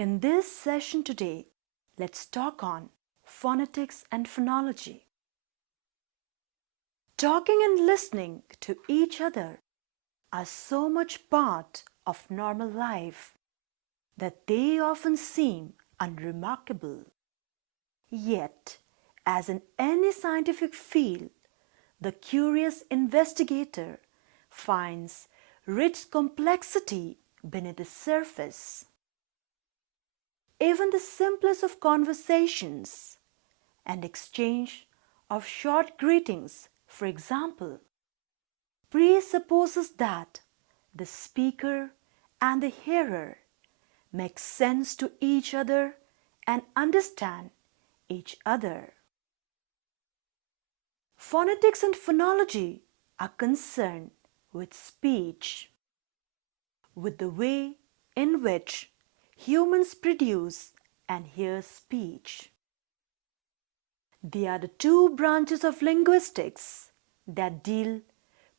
In this session today, let's talk on phonetics and phonology. Talking and listening to each other are so much part of normal life that they often seem unremarkable. Yet, as in any scientific field, the curious investigator finds rich complexity beneath the surface. Even the simplest of conversations and exchange of short greetings, for example, presupposes that the speaker and the hearer make sense to each other and understand each other. Phonetics and phonology are concerned with speech, with the way in which humans produce and hear speech. They are the two branches of linguistics that deal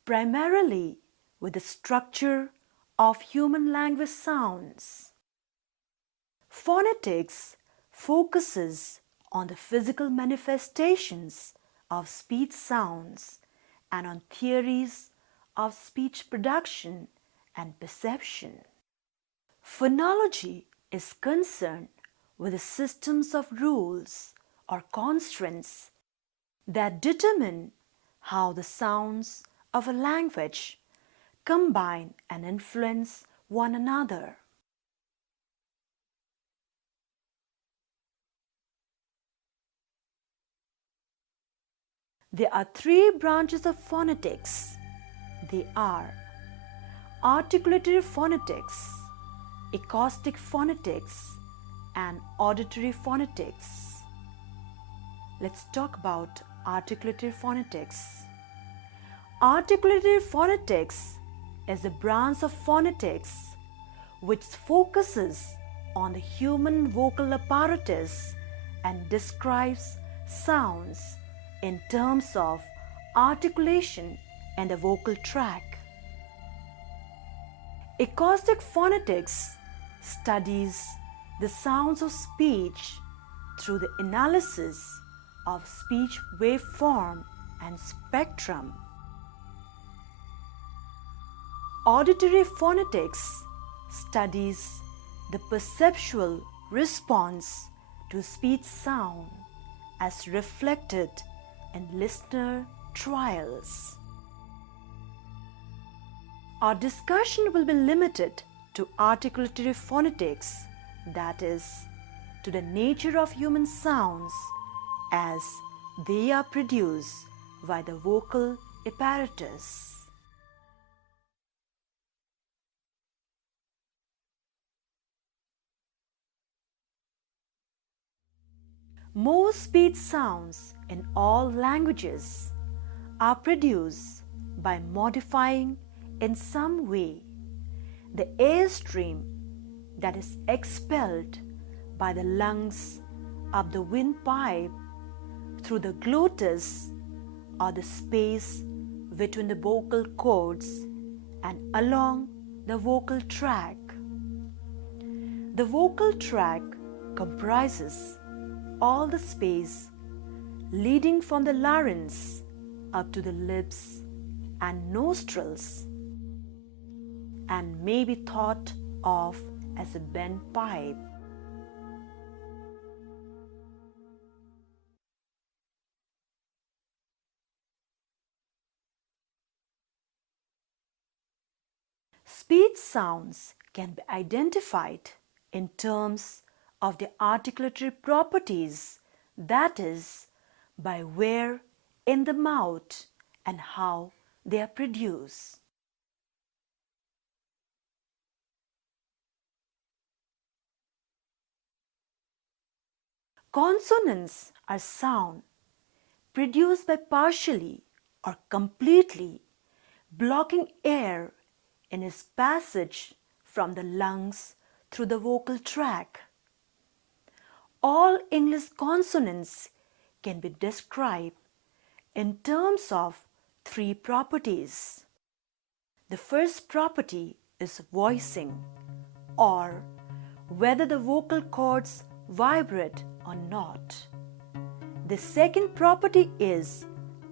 primarily with the structure of human language sounds. Phonetics focuses on the physical manifestations of speech sounds and on theories of speech production and perception. Phonology is concerned with the systems of rules or constraints that determine how the sounds of a language combine and influence one another. There are three branches of phonetics. They are articulatory phonetics, acoustic phonetics, and auditory phonetics. Let's talk about articulatory phonetics. Articulatory phonetics is a branch of phonetics which focuses on the human vocal apparatus and describes sounds in terms of articulation and the vocal tract. Acoustic phonetics studies the sounds of speech through the analysis of speech waveform and spectrum. Auditory phonetics studies the perceptual response to speech sound as reflected in listener trials. Our discussion will be limited to articulatory phonetics, that is, to the nature of human sounds as they are produced by the vocal apparatus. Most speech sounds in all languages are produced by modifying in some way the airstream that is expelled by the lungs up the windpipe through the glottis or the space between the vocal cords and along the vocal tract. The vocal tract comprises all the space leading from the larynx up to the lips and nostrils and may be thought of as a bent pipe. Speech sounds can be identified in terms of their articulatory properties, that is, by where in the mouth and how they are produced. Consonants are sound produced by partially or completely blocking air in its passage from the lungs through the vocal tract. All English consonants can be described in terms of three properties. The first property is voicing or whether the vocal cords vibrate or not. The second property is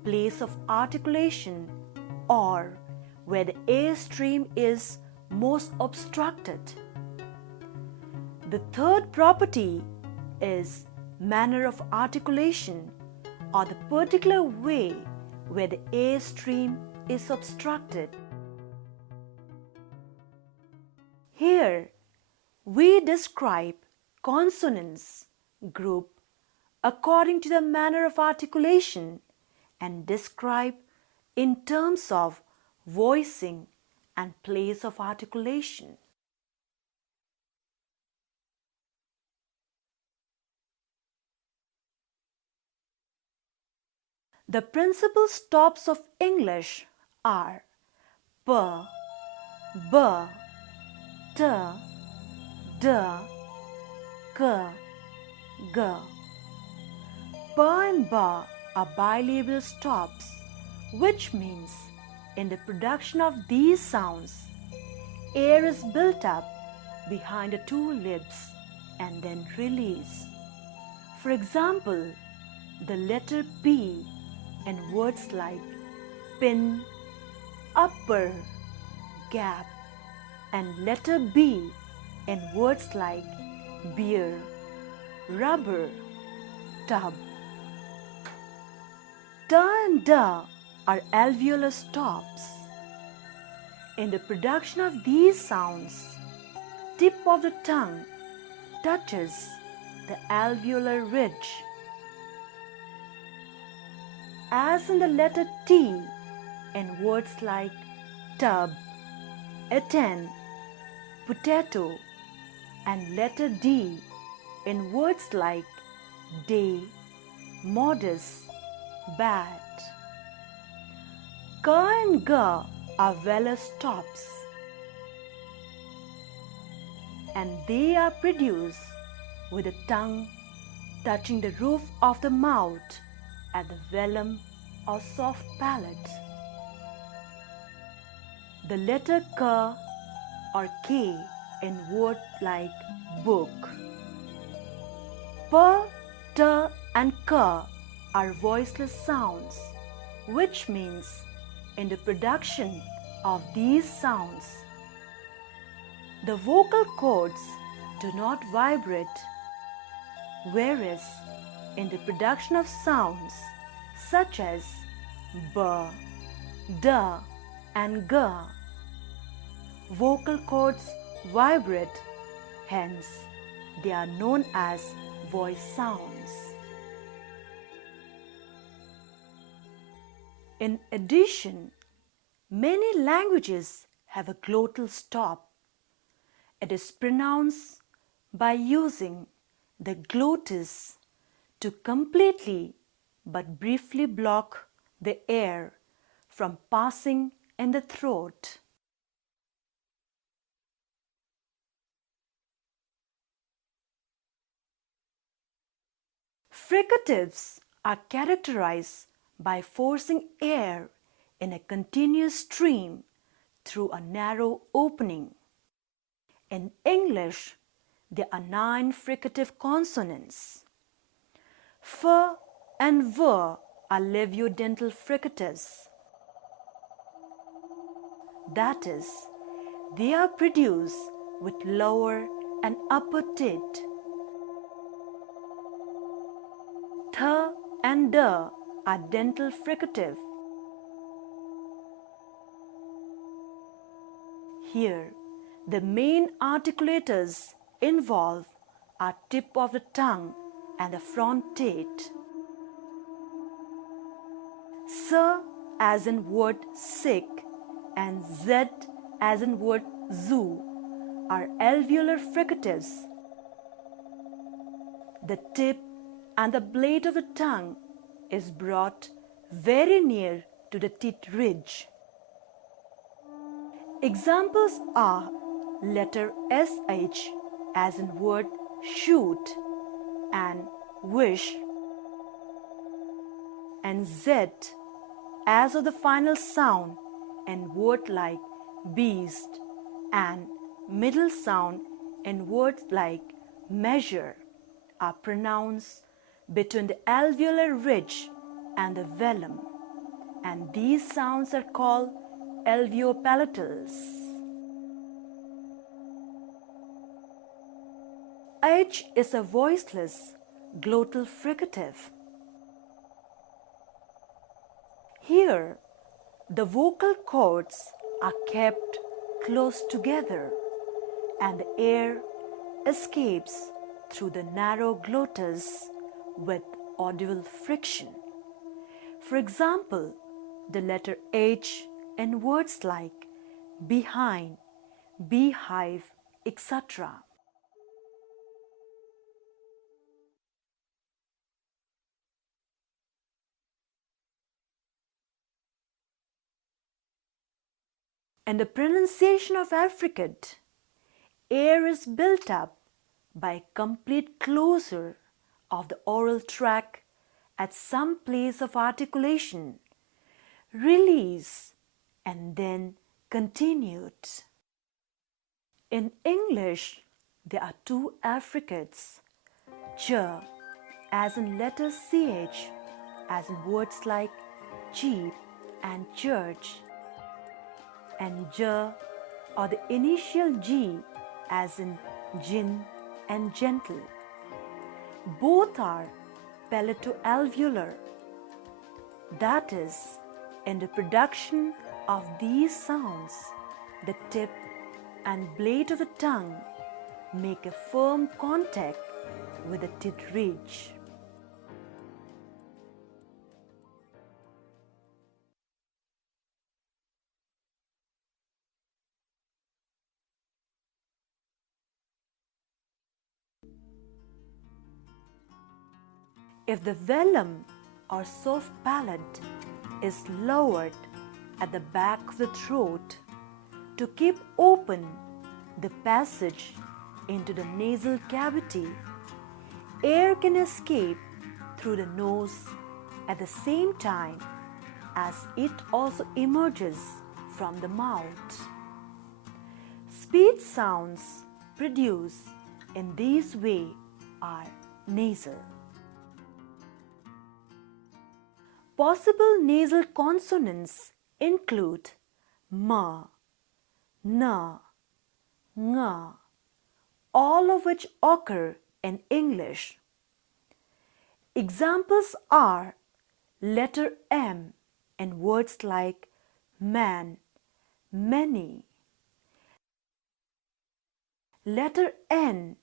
place of articulation, or where the air stream is most obstructed. The third property is manner of articulation, or the particular way where the air stream is obstructed. Here, we describe consonants group according to the manner of articulation and describe in terms of voicing and place of articulation. The principal stops of English are p, b, t, d, k, g. P and b are bilabial stops, which means in the production of these sounds, air is built up behind the two lips and then released. For example, the letter P in words like pin, upper, gap, and letter B in words like beer, rubber, tub. T and D are alveolar stops. In the production of these sounds, tip of the tongue touches the alveolar ridge. As in the letter T in words like tub, attend, potato, and letter D in words like day, modest, bat. K and G are velar stops, and they are produced with the tongue touching the roof of the mouth at the velum or soft palate. The letter K or K in word like book. P, T and K are voiceless sounds, which means in the production of these sounds, the vocal cords do not vibrate, whereas in the production of sounds such as B, D and G, vocal cords vibrate, hence they are known as voice sounds. In addition, many languages have a glottal stop. It is pronounced by using the glottis to completely but briefly block the air from passing in the throat. Fricatives are characterized by forcing air in a continuous stream through a narrow opening. In English, there are 9 fricative consonants. F and V are labiodental fricatives. That is, they are produced with lower and upper teeth. Th and D are dental fricative. Here, the main articulators involved are tip of the tongue and the front teeth. S as in word sick and Z as in word zoo are alveolar fricatives. The tip and the blade of the tongue is brought very near to the teeth ridge. Examples are letter SH as in word shoot and wish, and Z as of the final sound in word like beast and middle sound and words like measure are pronounced between the alveolar ridge and the velum, and these sounds are called alveopalatals. H is a voiceless glottal fricative. Here, the vocal cords are kept close together and the air escapes through the narrow glottis with audible friction. For example, the letter H in words like behind, beehive, etc. In the pronunciation of affricate, air is built up by complete closure of the oral tract at some place of articulation, release, and then continued. In English, there are two affricates, j as in letter ch, as in words like jeep and church, and j or the initial g as in gin and gentle. Both are palatoalveolar. That is, in the production of these sounds, the tip and blade of the tongue make a firm contact with the tit ridge. If the velum or soft palate is lowered at the back of the throat to keep open the passage into the nasal cavity, air can escape through the nose at the same time as it also emerges from the mouth. Speech sounds produced in this way are nasal. Possible nasal consonants include m, n, ng, all of which occur in English. Examples are letter M in words like man, many, letter N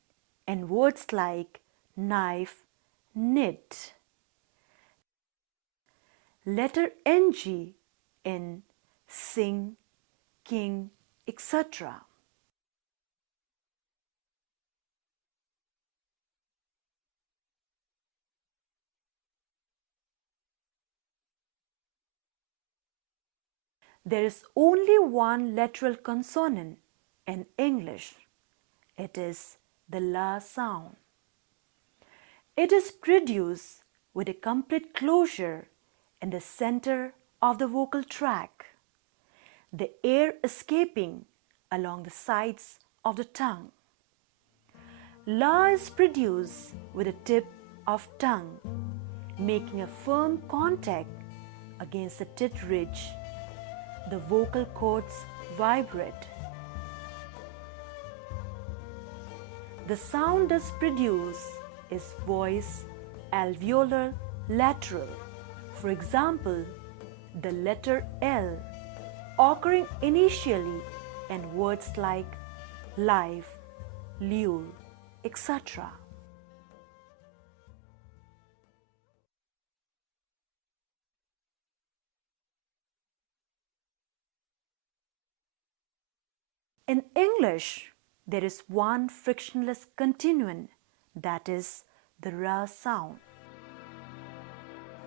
in words like knife, knit, letter NG in sing, king, etc. There is only one lateral consonant in English. It is the la sound. It is produced with a complete closure in the center of the vocal tract, the air escaping along the sides of the tongue. La is produced with the tip of tongue, making a firm contact against the tit ridge. The vocal cords vibrate. The sound thus produced is voice alveolar lateral. For example, the letter L occurring initially in words like life, lure, etc. In English, there is one frictionless continuant, that is the ra sound.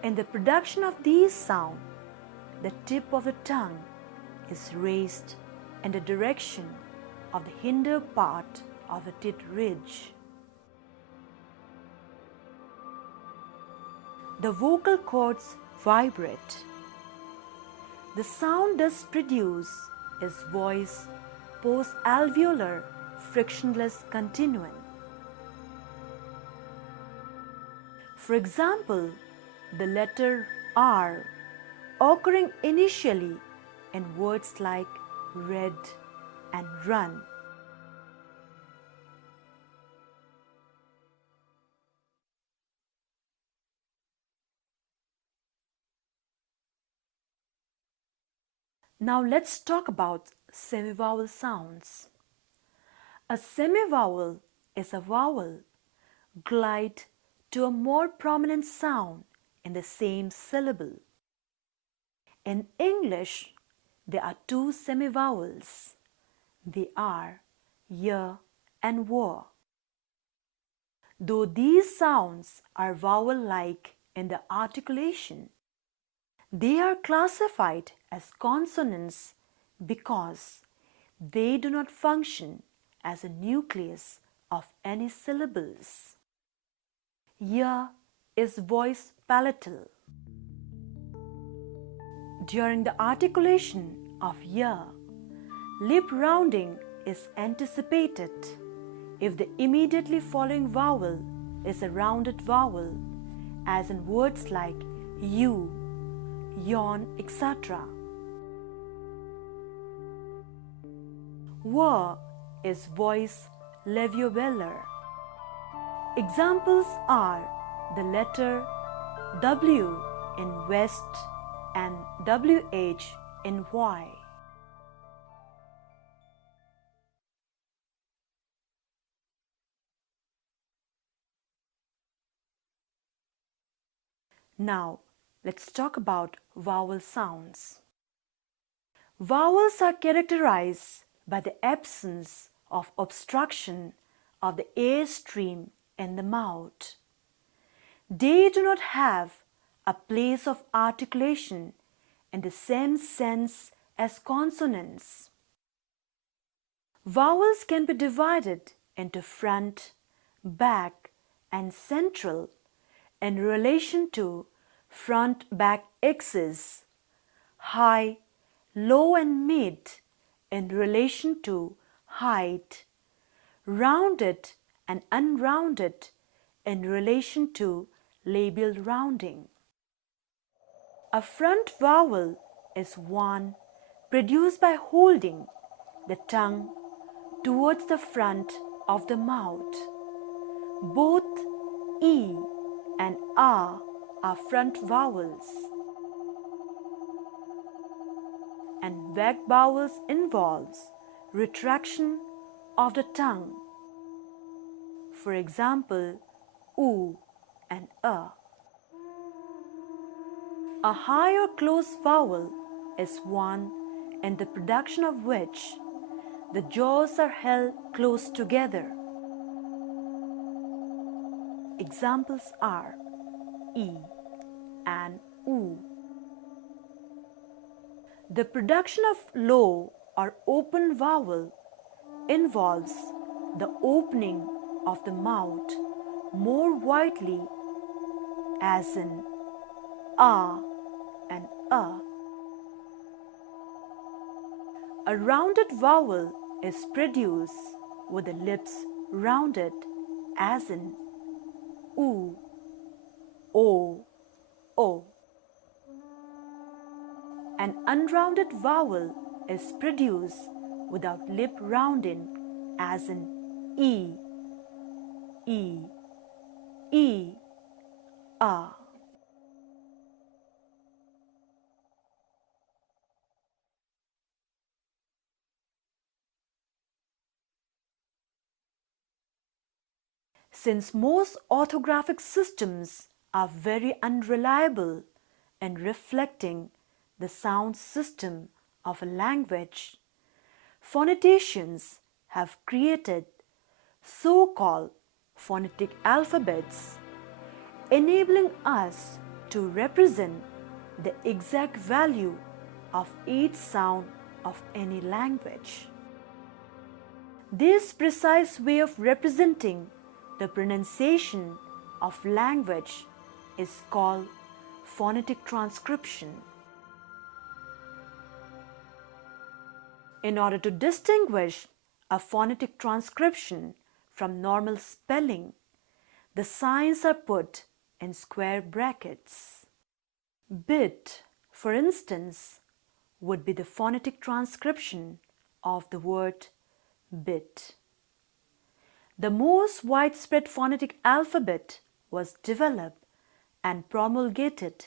In the production of these sounds, the tip of the tongue is raised in the direction of the hinder part of the tit ridge. The vocal cords vibrate. The sound thus produced is voice post-alveolar frictionless continuum. For example, the letter R occurring initially in words like red and run. Now let's talk about semivowel sounds. A semivowel is a vowel glide to a more prominent sound in the same syllable. In English, there are two semivowels. They are y and w. Though these sounds are vowel-like in the articulation, they are classified as consonants because they do not function as a nucleus of any syllables. Y is voice palatal. During the articulation of y, lip rounding is anticipated if the immediately following vowel is a rounded vowel, as in words like you, yawn, etc. W is voice labiobellar. Examples are the letter W in west and WH in Y. Now, let's talk about vowel sounds. Vowels are characterized by the absence of obstruction of the air stream in the mouth. They do not have a place of articulation in the same sense as consonants. Vowels can be divided into front, back, and central in relation to front-back axis, high, low, and mid in relation to height, rounded and unrounded in relation to labial rounding. A front vowel is one produced by holding the tongue towards the front of the mouth. Both E and A are front vowels. And back vowels involves retraction of the tongue. For example, U and A. A high or close vowel is one in the production of which the jaws are held close together. Examples are E and U. The production of low or open vowel involves the opening of the mouth more widely, as in A and A. A rounded vowel is produced with the lips rounded, as in U, O, O. An unrounded vowel is produced without lip rounding, as in E, E, E, A. Since most orthographic systems are very unreliable in reflecting the sound system of a language, phoneticians have created so-called phonetic alphabets, enabling us to represent the exact value of each sound of any language. This precise way of representing the pronunciation of language is called phonetic transcription. In order to distinguish a phonetic transcription from normal spelling, the signs are put in square brackets. Bit, for instance, would be the phonetic transcription of the word bit. The most widespread phonetic alphabet was developed and promulgated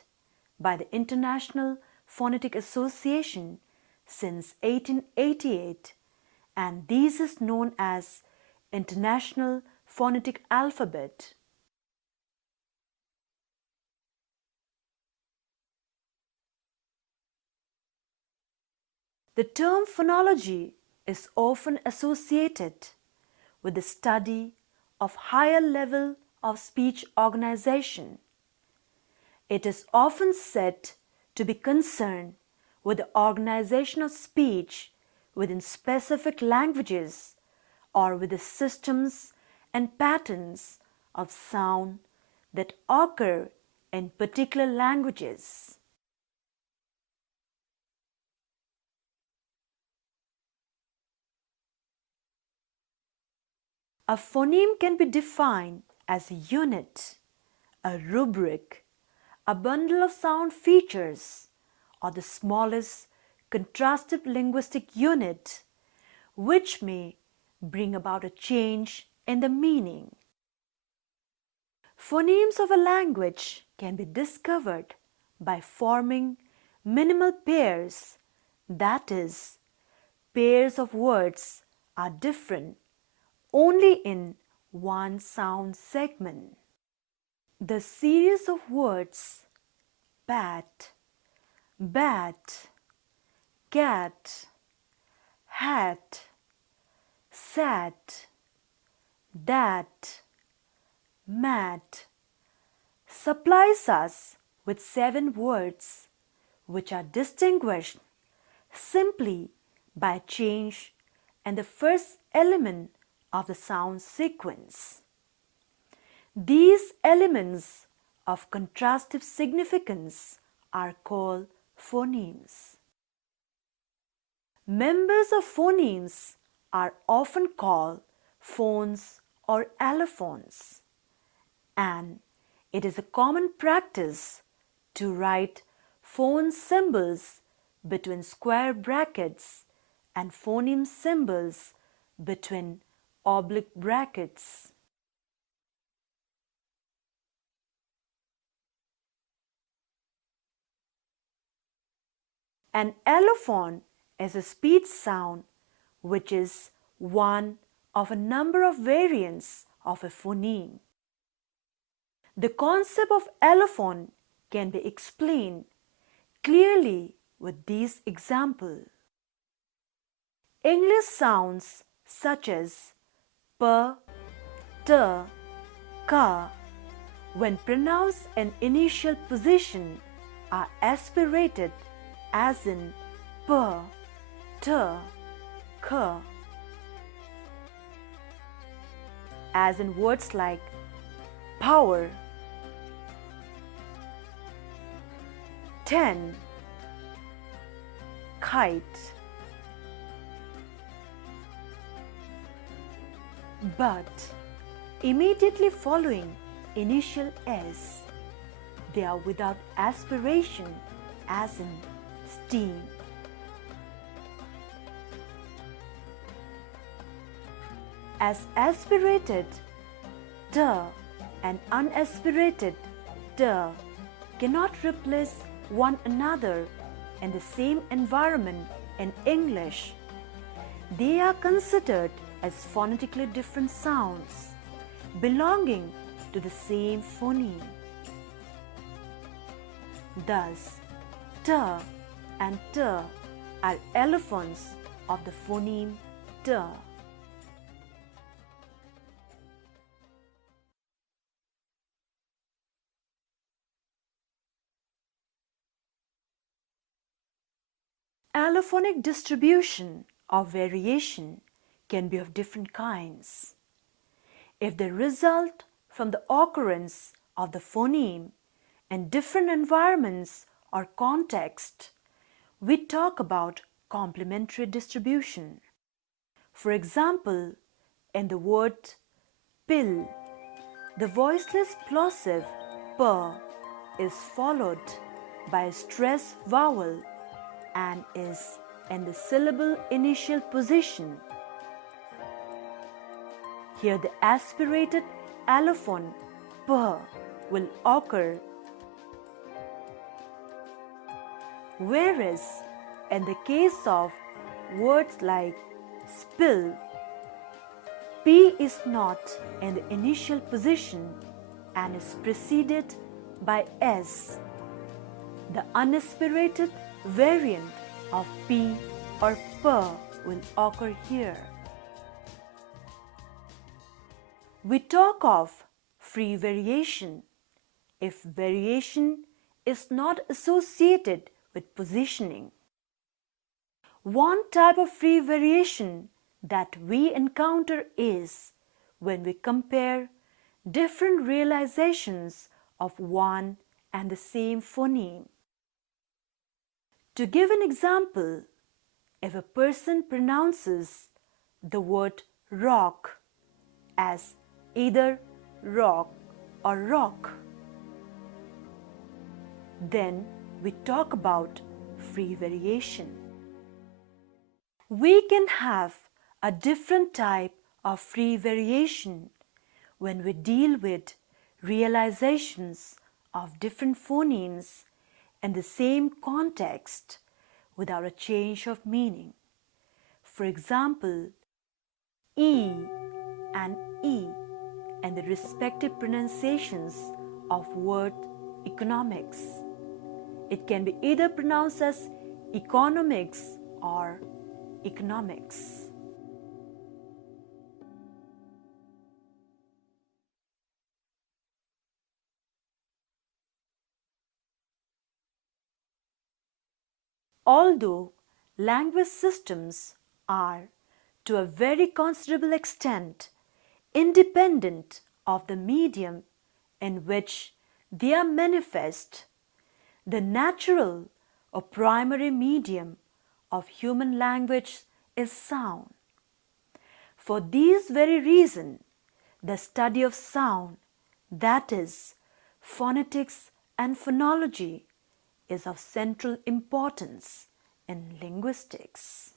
by the International Phonetic Association since 1888, and this is known as International Phonetic Alphabet. The term phonology is often associated with the study of higher level of speech organization. It is often said to be concerned with the organization of speech within specific languages or with the systems and patterns of sound that occur in particular languages. A phoneme can be defined as a unit, a rubric, a bundle of sound features, or the smallest contrastive linguistic unit which may bring about a change in the meaning. Phonemes of a language can be discovered by forming minimal pairs, that is, pairs of words are different only in one sound segment. The series of words bat, bat, cat, hat, sat, that, mat supplies us with 7 words which are distinguished simply by change in the first element of the sound sequence. These elements of contrastive significance are called phonemes. Members of phonemes are often called phones or allophones, and it is a common practice to write phone symbols between square brackets and phoneme symbols between oblique brackets. An allophone is a speech sound which is one of a number of variants of a phoneme. The concept of allophone can be explained clearly with these examples. English sounds such as p, t, ka, when pronounced in initial position, are aspirated as in p, t, k, as in words like power, 10, kite. But immediately following initial S, they are without aspiration, as in steam. As aspirated d and unaspirated d cannot replace one another in the same environment in English, they are considered as phonetically different sounds belonging to the same phoneme. Thus, t and t are allophones of the phoneme t. Allophonic distribution or variation can be of different kinds. If they result from the occurrence of the phoneme in different environments or context, we talk about complementary distribution. For example, in the word pill, the voiceless plosive p is followed by a stressed vowel and is in the syllable initial position. Here the aspirated allophone p will occur, whereas in the case of words like spill, P is not in the initial position and is preceded by S. The unaspirated variant of P or P will occur here. We talk of free variation if variation is not associated with positioning. One type of free variation that we encounter is when we compare different realizations of one and the same phoneme. To give an example, if a person pronounces the word rock as either rock or rock, then we talk about free variation. We can have a different type of free variation when we deal with realizations of different phonemes in the same context without a change of meaning. For example, E and E and the respective pronunciations of word economics. It can be either pronounced as economics or economics. Although language systems are, to a very considerable extent, independent of the medium in which they are manifest, the natural or primary medium of human language is sound. For these very reasons, the study of sound, that is, phonetics and phonology, is of central importance in linguistics.